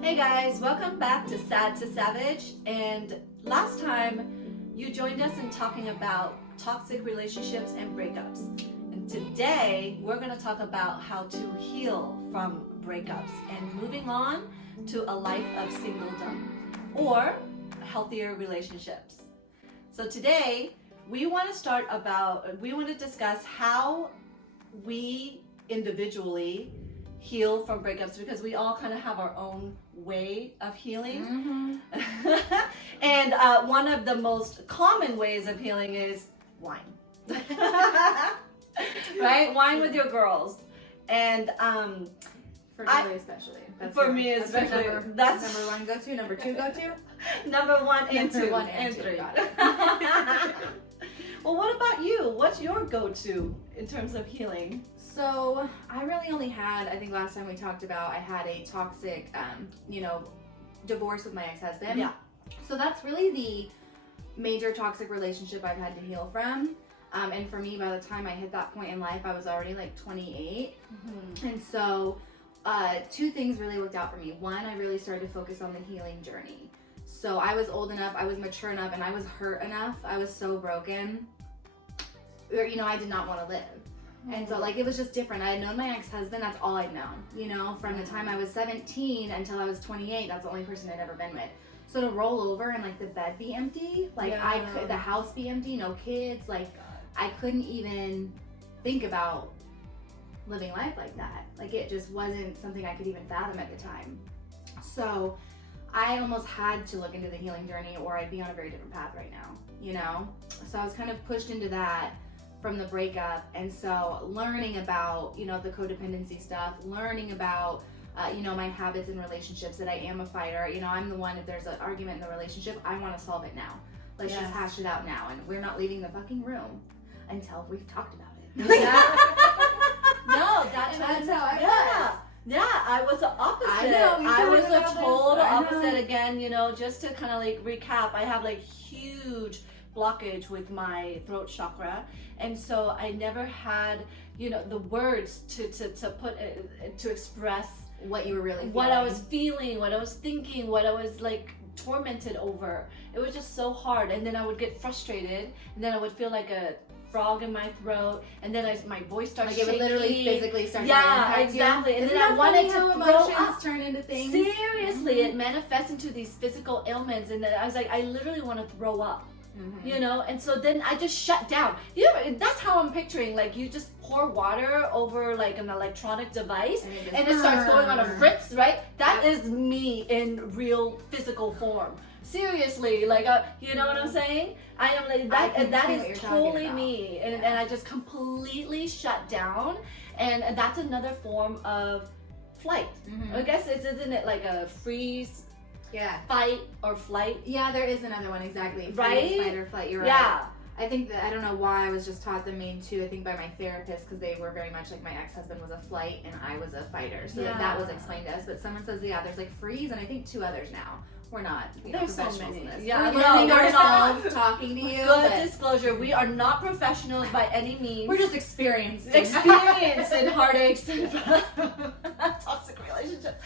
Hey guys, welcome back to Sad to Savage. And last time you joined us in talking about toxic relationships and breakups. And today we're going to talk about how to heal from breakups and moving on to a life of singledom or healthier relationships. So today we want to discuss how we individually heal from breakups, because we all kind of have our own way of healing. And one of the most common ways of healing is wine. Right? Wine with your girls. And for me especially. That's number one go-to, number two go-to. Number one and Number two. one and two. Three. Got it. Well, what about you? What's your go-to in terms of healing? So I really only had, I think last time we talked about, I had a toxic, divorce with my ex-husband. Yeah. So that's really the major toxic relationship I've had to heal from. And for me, by the time I hit that point in life, I was already like 28. Mm-hmm. And so two things really worked out for me. One, I really started to focus on the healing journey. So I was old enough, I was mature enough, and I was hurt enough. I was so broken. I did not want to live. And so, it was just different. I had known my ex-husband, that's all I'd known. From the time I was 17 until I was 28, that's the only person I'd ever been with. So to roll over and, the bed be empty, the house be empty, no kids, I couldn't even think about living life like that. It just wasn't something I could even fathom at the time. So I almost had to look into the healing journey, or I'd be on a very different path right now, So I was kind of pushed into that from the breakup. And so learning about, the codependency stuff, learning about, my habits in relationships, that I am a fighter. I'm the one, if there's an argument in the relationship, I want to solve it now. Let's just hash it out now. And we're not leaving the fucking room until we've talked about it. No, that's how I was. Yeah, I was the opposite. I was a total opposite again, just to kind of recap, I have huge blockage with my throat chakra, and so I never had the words to put to express what you were really feeling. What I was feeling, what I was thinking, what I was tormented over. It was just so hard, and then I would get frustrated, and then I would feel like a frog in my throat, and then my voice started shaking. It would literally physically start to impact exactly. You. And then I wanted to emotions turn into things. Seriously, it manifests into these physical ailments, and then I was I literally want to throw up. And so then I just shut down. That's how I'm picturing, you just pour water over an electronic device, and it starts going on a fritz, right? That is me in real physical form. Seriously, you know what I'm saying? I am that is totally me, and I just completely shut down, and that's another form of flight. I guess isn't it a freeze? Yeah. Fight or flight. Yeah, there is another one, exactly. Freeze, right? Fight or flight, you're right. Yeah. I think that, I don't know why I was just taught the main two, I think by my therapist, because they were very much my ex-husband was a flight and I was a fighter. So that was explained to us. But someone says, there's freeze, and I think two others now. We're not, there's so professionals many. in this. Yeah, we're learning ourselves talking to you. Good disclosure, we are not professionals by any means. We're just experienced in heartaches and toxic relationships.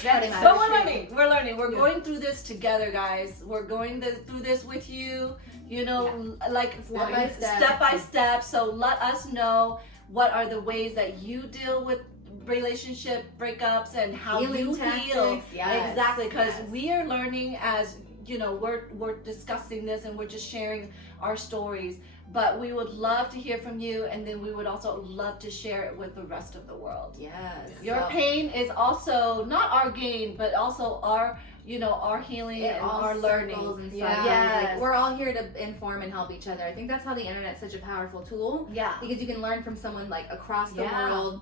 But we're learning. We're going through this together, guys. We're going through this with you, step by step. So let us know what are the ways that you deal with relationship breakups and how you heal. Yes. Exactly, because we are learning as we're discussing this, and we're just sharing our stories. But we would love to hear from you, and then we would also love to share it with the rest of the world. Yes. Your pain is also not our gain, but also our healing and our learning. And yes. We're all here to inform and help each other. I think that's how the internet's such a powerful tool. Yeah. Because you can learn from someone across the world,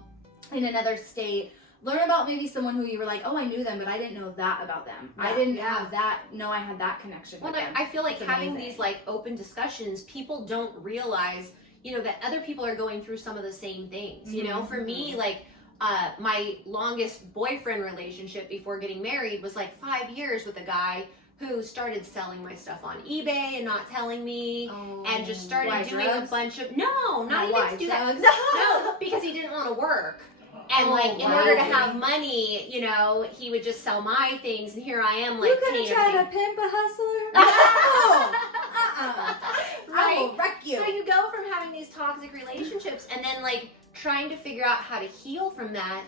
in another state. Learn about maybe someone who you were I knew them, but I didn't know that about them. I didn't have that. No, I had that connection with them. I feel having these open discussions, people don't realize, that other people are going through some of the same things. For me, my longest boyfriend relationship before getting married was 5 years with a guy who started selling my stuff on eBay and not telling me, and just started doing drugs? A bunch of not even to do that. No, because he didn't want to work. And Oh, like, in wow. order to have money, you know, he would just sell my things, and here I am, like, You gonna paying try to everything. pimp a hustler? No. I Right? will wreck you. So you go from having these toxic relationships and then like trying to figure out how to heal from that.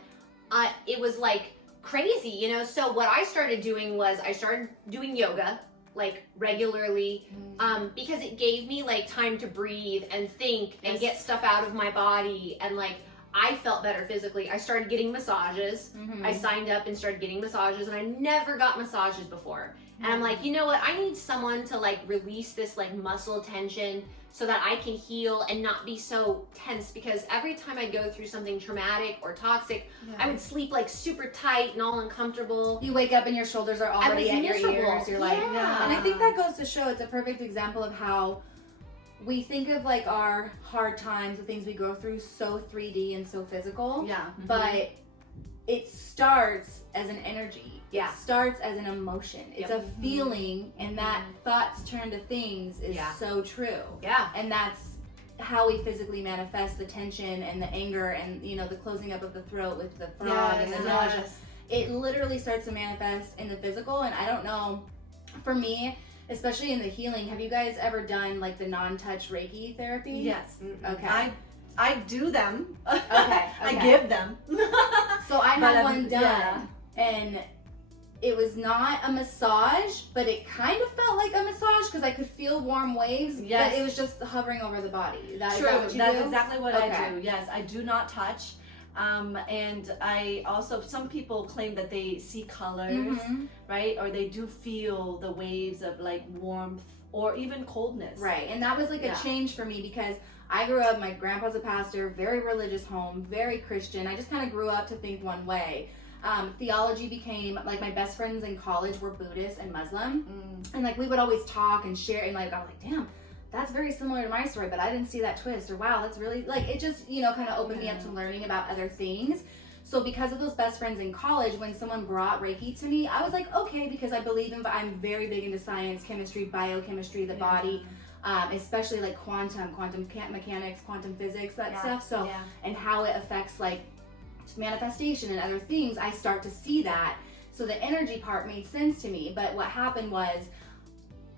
It was like crazy, you know? So what I started doing was I started doing yoga like regularly because it gave me like time to breathe and think and get stuff out of my body, and like I felt better physically. I started getting massages. I signed up and started getting massages, and I never got massages before. And I'm like, you know what? I need someone to like release this like muscle tension so that I can heal and not be so tense, because every time I go through something traumatic or toxic, I would sleep like super tight and all uncomfortable. You wake up and your shoulders are already at your ears. You're like, Yeah. and I think that goes to show it's a perfect example of how we think of like our hard times, the things we go through, so 3D and so physical. Yeah. But it starts as an energy. Yeah. It starts as an emotion. It's a feeling, and that thoughts turn to things is so true. Yeah. And that's how we physically manifest the tension and the anger and, you know, the closing up of the throat with the frog and the nausea. It literally starts to manifest in the physical. And I don't know, for me, especially in the healing, have you guys ever done like the non-touch Reiki therapy? Yes. Okay. I do them. Okay. I give them. So I But, had one done, yeah. and it was not a massage, but it kind of felt like a massage because I could feel warm waves. Yes. But it was just hovering over the body. Is that what you That's do? exactly what Okay. I do. Yes, I do not touch. And I also, some people claim that they see colors, right? Or they do feel the waves of like warmth or even coldness. Right. And that was like a change for me because I grew up, my grandpa's a pastor, very religious home, very Christian. I just kind of grew up to think one way. Theology became, like, my best friends in college were Buddhist and Muslim. And like we would always talk and share, and like I was like, damn, that's very similar to my story, but I didn't see that twist, or wow, that's really, like, it just, you know, kind of opened me up to learning about other things. So because of those best friends in college, when someone brought Reiki to me, I was like, okay, because I believe in, I'm very big into science, chemistry, biochemistry, the body, especially like quantum mechanics, quantum physics, that stuff. So, and how it affects like manifestation and other things, I start to see that. So the energy part made sense to me. But what happened was,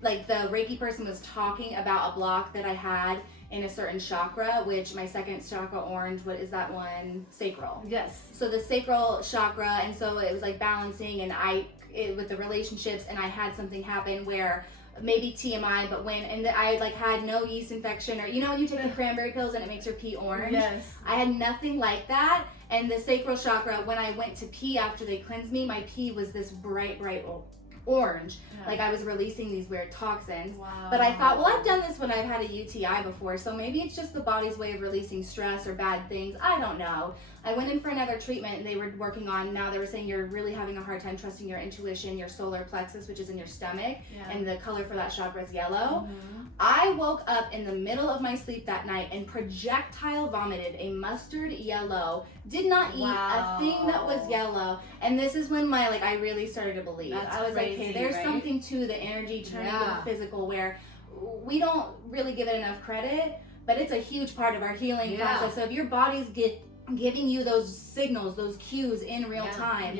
like, the Reiki person was talking about a block that I had in a certain chakra, which my second chakra, orange, what is that one? Sacral. Yes. So the sacral chakra, and so it was like balancing, and with the relationships, and I had something happen where maybe TMI, but I like had no yeast infection, or you know when you take the cranberry pills and it makes your pee orange? Yes. I had nothing like that. And the sacral chakra, when I went to pee after they cleansed me, my pee was this bright orange. Like I was releasing these weird toxins. Wow. But I thought, well, I've done this when I've had a UTI before, so maybe it's just the body's way of releasing stress or bad things. I don't know. I went in for another treatment, and they were working on, now they were saying you're really having a hard time trusting your intuition, your solar plexus, which is in your stomach, and the color for that chakra is yellow. I woke up in the middle of my sleep that night and projectile vomited a mustard yellow, did not eat a thing that was yellow. And this is when I really started to believe. That's I was crazy, like, hey, there's right? something to the energy turning to the physical, where we don't really give it enough credit, but it's a huge part of our healing process. So if your body's giving you those signals, those cues in real time,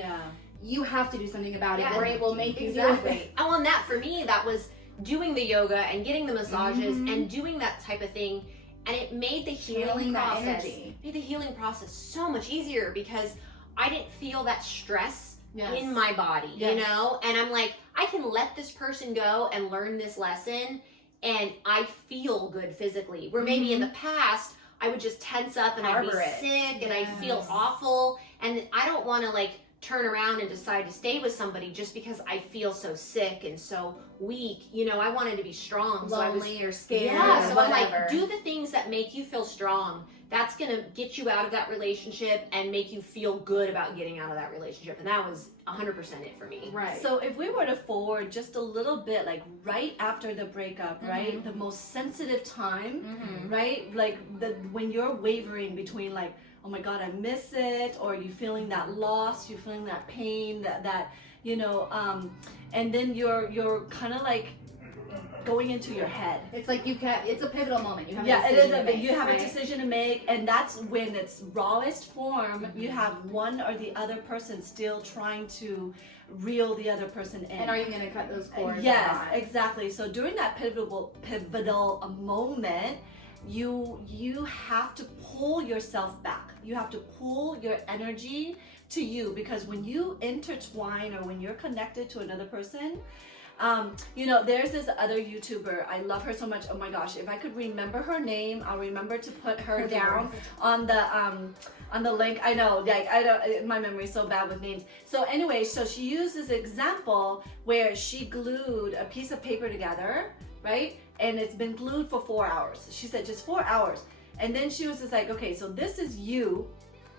you have to do something about it, or it will make you do it. Oh, and that for me, that was doing the yoga and getting the massages and doing that type of thing, and it made the healing process so much easier, because I didn't feel that stress in my body, you know? And I'm like, I can let this person go and learn this lesson, and I feel good physically. Where maybe in the past, I would just tense up and I'd be sick and I'd feel awful, and I don't want to like turn around and decide to stay with somebody just because I feel so sick and so weak. You know, I wanted to be strong. Lonely or scared. Yeah, so whatever. I'm like, do the things that make you feel strong. That's going to get you out of that relationship and make you feel good about getting out of that relationship. And that was 100% it for me. Right. So if we were to forward just a little bit, like right after the breakup, right? The most sensitive time, right? Like when you're wavering between like, oh my God, I miss it, or you feeling that loss, you're feeling that pain, that you know, and then you're kind of like going into your head. It's like it's a pivotal moment. You have Yeah, a it decision is. to make, You have right? a decision to make, and that's when its rawest form. You have one or the other person still trying to reel the other person in. And are you going to cut those cords? or Yes, not? exactly. So during that pivotal moment, you have to pull yourself back. You have to pull your energy to you, because when you intertwine or when you're connected to another person, you know, there's this other YouTuber. I love her so much. Oh my gosh, if I could remember her name, I'll remember to put her down on the link. I know, like, I don't, my memory is so bad with names. So anyway, so she used this example where she glued a piece of paper together, right? And it's been glued for 4 hours. She said just 4 hours. And then she was just like, okay, so this is you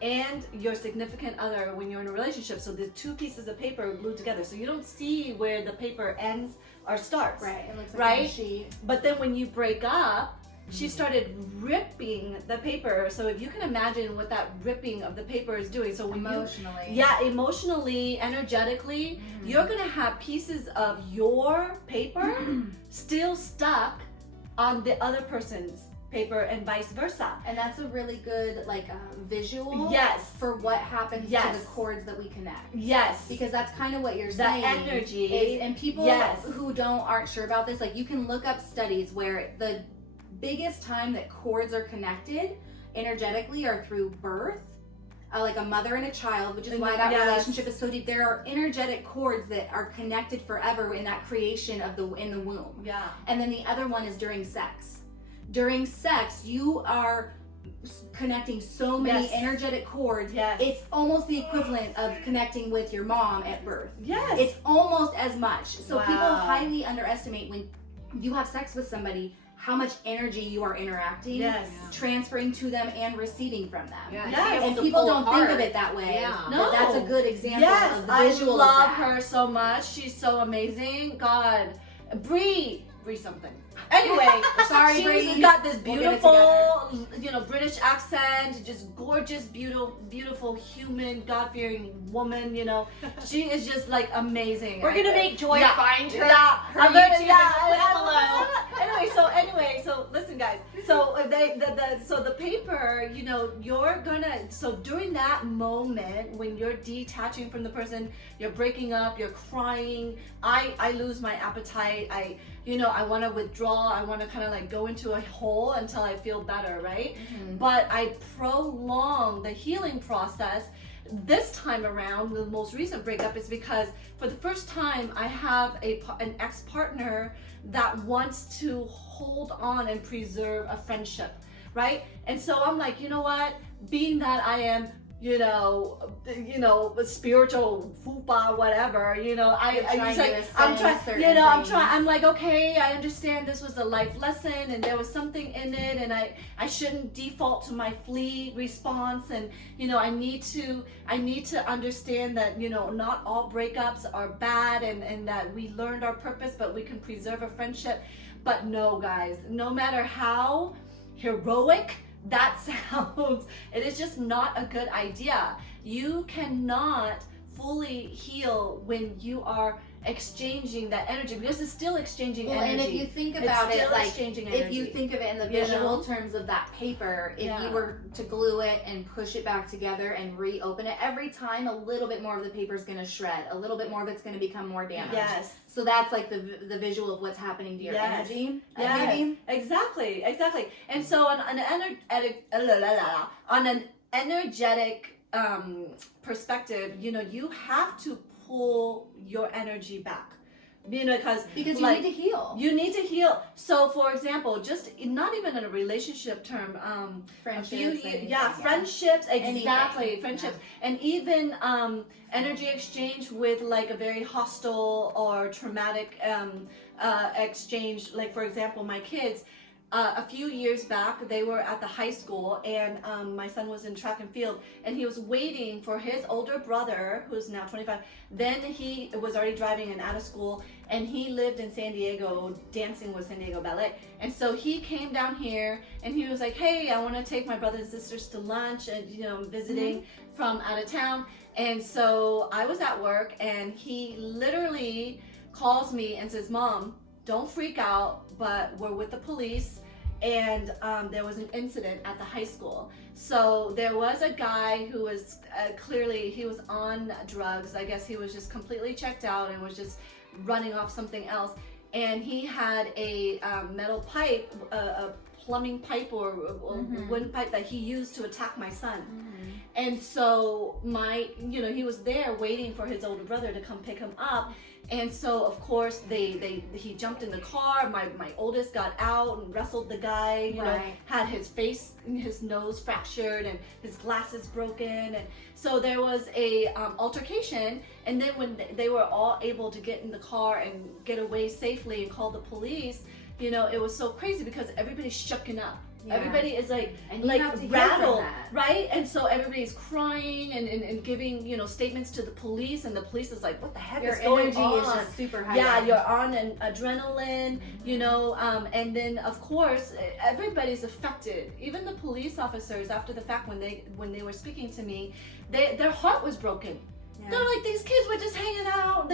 and your significant other when you're in a relationship. So the two pieces of paper are glued together. So you don't see where the paper ends or starts. Right. It looks like Right? a sheet. But then when you break up, she started ripping the paper. So if you can imagine what that ripping of the paper is doing. So when Emotionally. emotionally, energetically, you're gonna have pieces of your paper still stuck on the other person's paper and vice versa. And that's a really good visual Yes. for what happens Yes. to the cords that we connect. Yes. Because that's kind of what you're That saying. energy. And people Yes. who aren't sure about this, like you can look up studies where the biggest time that cords are connected energetically are through birth. Like a mother and a child, which is why that Yes. relationship is so deep. There are energetic cords that are connected forever in that creation of in the womb. Yeah. And then the other one is during sex. During sex, you are connecting so many Yes. energetic cords. Yes. It's almost the equivalent of connecting with your mom at birth. Yes. It's almost as much. So Wow. people highly underestimate when you have sex with somebody how much energy you are interacting, Yes. transferring to them and receiving from them. Yeah, Yes. to be able And to people pull don't think apart. of it that way. Yeah. But No. that's a good example Yes, of the I visual love of that. her so much. She's so amazing. God, Bree something. Anyway, Sorry, she's Bree. got this We'll get it beautiful, British accent, just gorgeous, beautiful human, God-fearing woman. She is just like amazing. We're gonna make Joy Yeah. find her. Yeah, her I'm gonna- YouTube yeah, and put it below. Anyway, so listen, guys. So the paper, so during that moment when you're detaching from the person, you're breaking up, you're crying. I lose my appetite. I want to withdraw. I want to kind of like go into a hole until I feel better, right? But I prolong the healing process. This time around, the most recent breakup is because for the first time I have an ex-partner that wants to hold on and preserve a friendship, right? And so I'm like, you know what? Being that I am, spiritual fupa, whatever, I'm like, okay, I understand this was a life lesson and there was something in it, and I shouldn't default to my flee response, and I need to understand that not all breakups are bad, and that we learned our purpose, but we can preserve a friendship. But no, guys, no matter how heroic that sounds, it is just not a good idea. You cannot fully heal when you are exchanging that energy, because it's still exchanging energy. And if you think about it, like exchanging if energy. you think of it in the visual terms of that paper, if you were to glue it and push it back together and reopen it, every time a little bit more of the paper is going to shred, a little bit more of it's going to become more damaged. Yes. So that's like the visual of what's happening to your energy. Yes. Maybe? Exactly. And so on an energetic perspective, you have to pull your energy back. Because you like, need to heal. You need to heal. So, for example, just not even in a relationship term, Friendships. friendships, exactly, Anything. friendships, and even energy exchange with like a very hostile or traumatic exchange. Like, for example, my kids. A few years back, they were at the high school, and my son was in track and field, and he was waiting for his older brother, who's now 25. Then he was already driving and out of school, and he lived in San Diego, dancing with San Diego Ballet. And so he came down here, and he was like, hey, I want to take my brothers and sisters to lunch, and visiting from out of town. And so I was at work, and he literally calls me and says, Mom, don't freak out, but we're with the police. And there was an incident at the high school. So there was a guy who was clearly, he was on drugs. I guess he was just completely checked out and was just running off something else. And he had a metal pipe, a plumbing pipe or wooden pipe that he used to attack my son. And so he was there waiting for his older brother to come pick him up. And so of course he jumped in the car. My oldest got out and wrestled the guy, you know, had his face and his nose fractured and his glasses broken. And so there was a altercation. And then when they were all able to get in the car and get away safely and call the police, you know, it was so crazy because everybody's shooken up. Yeah. Everybody is like rattled, right? And so everybody's crying and giving, you know, statements to the police, and the police is like, what the heck is going on? Your energy is just super high. Yeah, you're on an adrenaline, you know, and then of course everybody's affected. Even the police officers, after the fact, when they were speaking to me, their heart was broken. Yeah. They're like, these kids were just hanging out.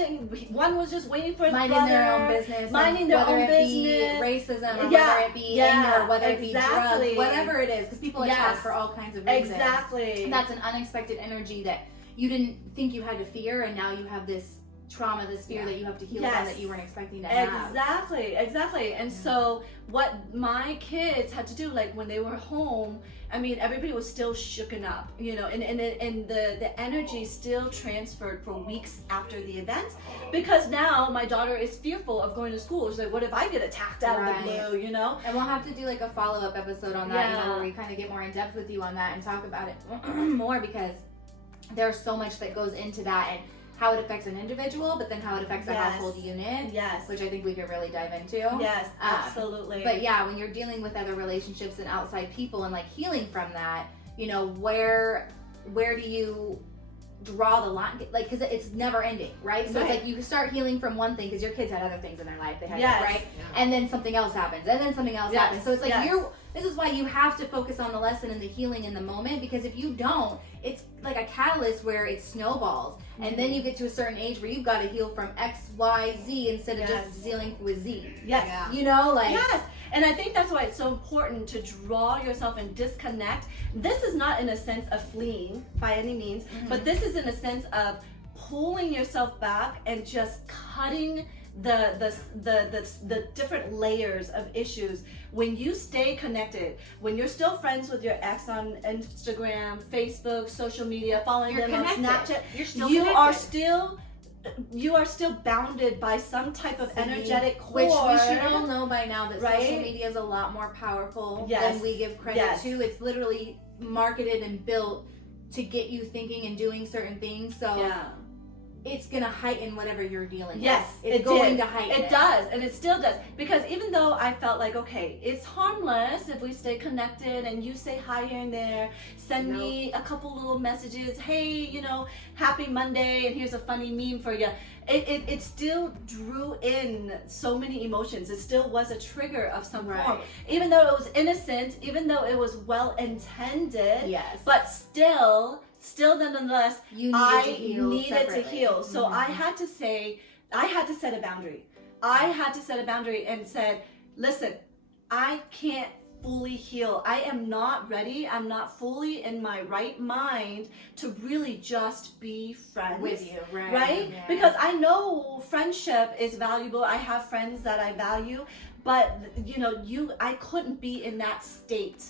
One was just waiting for his brother. Minding their own business. Minding their own business. Whether it be racism, or whether it be anger, whether it be drugs, whatever it is. Because people attack for all kinds of reasons. Exactly. And that's an unexpected energy that you didn't think you had to fear, and now you have this trauma, this fear that you have to heal from that you weren't expecting to have. Exactly. And so what my kids had to do, like when they were home, I mean, everybody was still shooken up, you know, and the energy still transferred for weeks after the event, because now my daughter is fearful of going to school. She's like, what if I get attacked out of the blue, you know? And we'll have to do like a follow-up episode on that, you know, where we kind of get more in depth with you on that and talk about it more, because there's so much that goes into that, and how it affects an individual, but then how it affects a household unit, which I think we could really dive into. Yes, absolutely. But yeah, when you're dealing with other relationships and outside people and like healing from that, you know, where do you draw the line? Like, because it's never ending, right? So it's like you start healing from one thing because your kids had other things in their life, they had right? Yeah. And then something else happens, and then something else happens. So it's like this is why you have to focus on the lesson and the healing in the moment, because if you don't, it's like a catalyst where it snowballs. And then you get to a certain age where you've got to heal from X, Y, Z instead of just dealing with Z. Yes. Yeah. You know, like. Yes. And I think that's why it's so important to draw yourself and disconnect. This is not in a sense of fleeing by any means, but this is in a sense of pulling yourself back and just cutting the different layers of issues. When you stay connected, when you're still friends with your ex on Instagram, Facebook, social media, following them on Snapchat, you are still bounded by some type of energetic core. Which we should all know by now that social media is a lot more powerful than we give credit to. It's literally marketed and built to get you thinking and doing certain things. So it's going to heighten whatever you're dealing with. Yes, it's going to heighten it. It does, and it still does. Because even though I felt like, okay, it's harmless if we stay connected and you say hi here and there, send me a couple little messages, hey, you know, happy Monday, and here's a funny meme for you. It still drew in so many emotions. It still was a trigger of some form. Even though it was innocent, even though it was well intended, but still nonetheless, I needed to heal. So I had to set a boundary. I had to set a boundary and said, listen, I can't fully heal. I am not ready. I'm not fully in my right mind to really just be friends with you, right? Yeah. Because I know friendship is valuable. I have friends that I value, but you know, I couldn't be in that state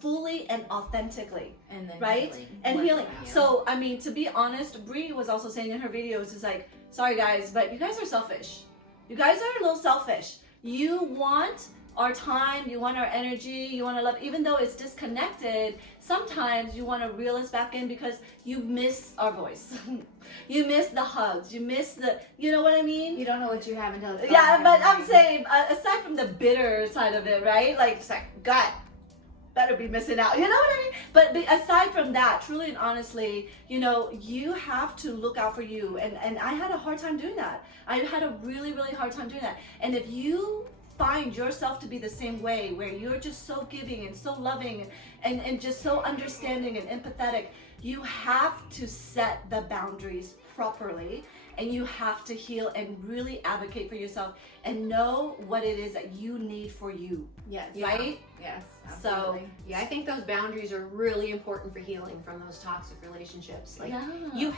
fully and authentically, and then healing. So I mean, to be honest, Bree was also saying in her videos, is like, sorry guys, but you guys are selfish. You guys are a little selfish. You want our time, you want our energy, you want to love, even though it's disconnected. Sometimes you want to reel us back in because you miss our voice. You miss the hugs, you miss you know what I mean? You don't know what you have until it's gone. But I'm saying, aside from the bitter side of it, right? Like, it's like, God, better be missing out, you know what I mean? But aside from that, truly and honestly, you know, you have to look out for you. And I had a hard time doing that. I had a really, really hard time doing that. And if you find yourself to be the same way, where you're just so giving and so loving and just so understanding and empathetic, you have to set the boundaries properly and you have to heal and really advocate for yourself and know what it is that you need for you. Yes. Right? Yes. So, Absolutely. Yeah, I think those boundaries are really important for healing from those toxic relationships. Like you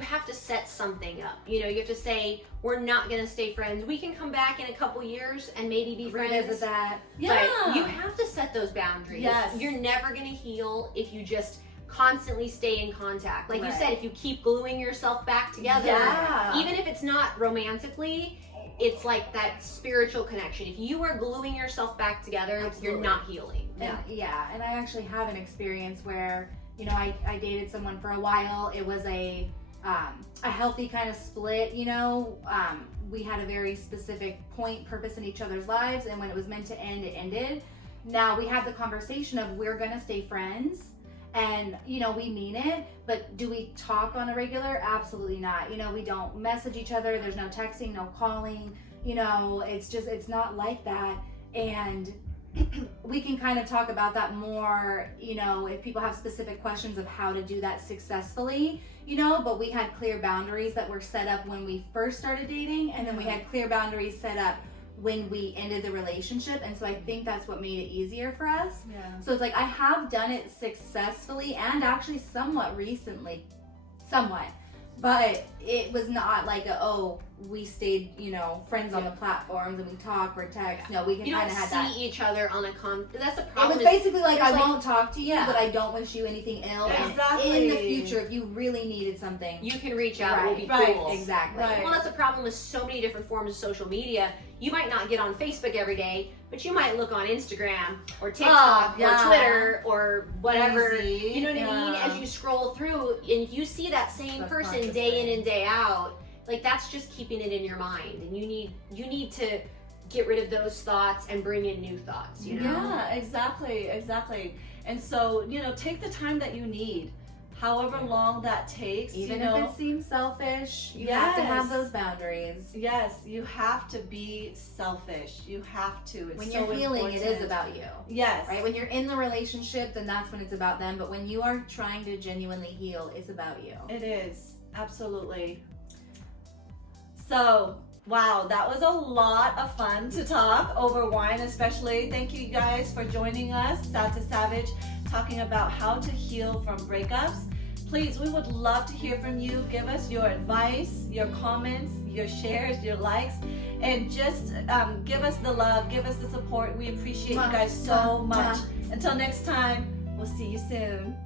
have to set something up. You know, you have to say, we're not going to stay friends. We can come back in a couple years and maybe be friends. Revisit that. Yeah. But you have to set those boundaries. Yes. You're never going to heal if you just constantly stay in contact. Like you Right. said, if you keep gluing yourself back together, Yeah. even if it's not romantically, it's like that spiritual connection. If you are gluing yourself back together, Absolutely. you're not healing. And, and I actually have an experience where, you know, I dated someone for a while. It was a healthy kind of split, you know. We had a very specific point, purpose in each other's lives, and when it was meant to end, it ended. Now we have the conversation of we're gonna stay friends, and you know we mean it, but do we talk on a regular? Absolutely not. You know, we don't message each other. There's no texting, no calling. You know, it's not like that, and we can kind of talk about that more, you know, if people have specific questions of how to do that successfully, you know, but we had clear boundaries that were set up when we first started dating, and then we had clear boundaries set up when we ended the relationship, and so I think that's what made it easier for us. Yeah. So it's like I have done it successfully and actually somewhat recently, but it was not like we stayed, you know, friends on the platforms and we talk or text. No, we You kind don't of had see that. each other on a that's the It problem. was basically like, I there's like- won't talk to you, Yeah. but I don't wish you anything ill. And Exactly. in the future, if you really needed something, you can reach out. Right. We'll be Right. cool. exactly. Right. Well, that's a problem with so many different forms of social media. You might not get on Facebook every day, but you might look on Instagram or TikTok yeah. or Twitter or whatever. Easy. You know what I mean? Yeah. As you scroll through and you see that same person day in and day out, like that's just keeping it in your mind. And you need to get rid of those thoughts and bring in new thoughts, you know? Yeah, exactly. And so, you know, take the time that you need, however long that takes. Even you know, if it seems selfish, you have to have Yes. those boundaries. yes, you have to be selfish. You have to. It's When so you're healing, it is important. about you. Yes. Right? When you're in the relationship, then that's when it's about them. But when you are trying to genuinely heal, it's about you. It is. Absolutely. So, wow, that was a lot of fun to talk over wine, especially. Thank you guys for joining us, Sad to Savage, talking about how to heal from breakups. Please, we would love to hear from you. Give us your advice, your comments, your shares, your likes, and just give us the love, give us the support. We appreciate you guys so much. Until next time, we'll see you soon.